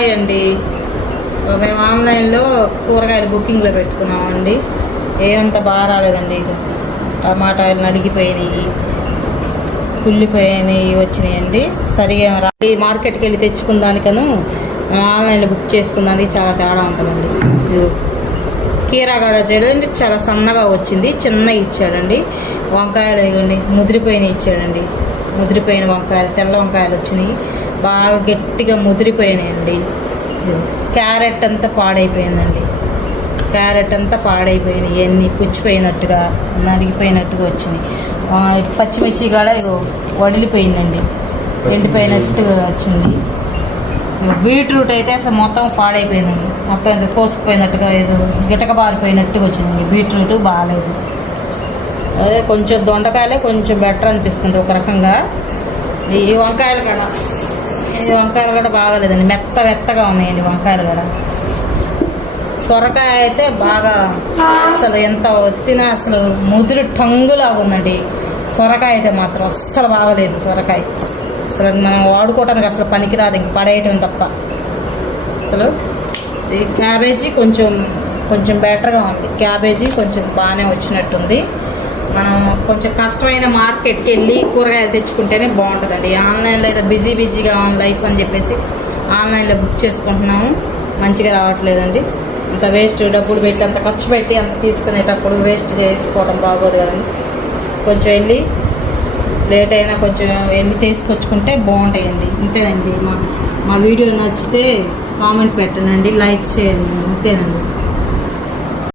Hi అండి. మేము ఆన్లైన్లో కూరగాయలు బుకింగ్లో పెట్టుకున్నామండి. ఏమంత బాగా రాలేదండి. ఇది టమాటాలు నలిగిపోయినాయి, కుళ్ళిపోయినాయి వచ్చినాయండి. సరిగా రాలి మార్కెట్కి వెళ్ళి తెచ్చుకున్న దానికను ఆన్లైన్లో బుక్ చేసుకున్న దానికి చాలా తేడా ఉంటుందండి. ఇది కీరా కూడా చూడండి, చాలా సన్నగా వచ్చింది, చిన్న ఇచ్చాడండి. వంకాయలు ఇవ్వండి ముదిరిపోయినాయి ఇచ్చాడండి. ముదిరిపోయిన వంకాయలు, తెల్ల వంకాయలు వచ్చినాయి, బాగా గట్టిగా ముదిరిపోయినాయండి. క్యారెట్ అంతా పాడైపోయిందండి. క్యారెట్ అంతా పాడైపోయింది, ఇవన్నీ పుచ్చిపోయినట్టుగా నలిగిపోయినట్టుగా వచ్చినాయి. పచ్చిమిర్చి కూడా వడిలిపోయిందండి, ఎండిపోయినట్టుగా వచ్చింది. బీట్రూట్ అయితే అసలు మొత్తం పాడైపోయిందండి, మొత్తం కోసుకుపోయినట్టుగా ఏదో గిటకబారిపోయినట్టుగా వచ్చిందండి. బీట్రూట్ బాగాలేదు. అదే కొంచెం దొండకాయలే కొంచెం బెటర్ అనిపిస్తుంది ఒక రకంగా. ఈ వంకాయలు కూడా బాగాలేదండి, మెత్తగా ఉన్నాయండి వంకాయలు కూడా. సొరకాయ అయితే బాగా అసలు ఎంత తినా అసలు ముదురు టంగులాగా ఉందండి. సొరకాయ అయితే మాత్రం అస్సలు బాగలేదు. సొరకాయ అసలు మనం వాడుకోవటానికి అసలు పనికిరాదు, ఇంక పడేయటం తప్ప. అసలు ఈ క్యాబేజీ కొంచెం బెటర్గా ఉంది. క్యాబేజీ కొంచెం బాగానే వచ్చినట్టుంది. మనం కొంచెం కష్టమైన మార్కెట్కి వెళ్ళి కూరగాయలు తెచ్చుకుంటేనే బాగుంటుందండి. ఆన్లైన్లో అయితే బిజీగా ఉంది లైఫ్ అని చెప్పేసి ఆన్లైన్లో బుక్ చేసుకుంటున్నాము, మంచిగా రావట్లేదండి. అంత వేస్ట్, డబ్బులు పెట్టి అంత ఖర్చు పెట్టి అంత తీసుకునేటప్పుడు వేస్ట్ చేసుకోవడం బాగోదు కదండి. కొంచెం వెళ్ళి లేట్ అయినా కొంచెం వెళ్ళి తీసుకొచ్చుకుంటే బాగుంటాయండి. ఇంతేనండి. మా వీడియో నచ్చితే కామెంట్ పెట్టండి, లైక్ చేయండి. అంతేనండి.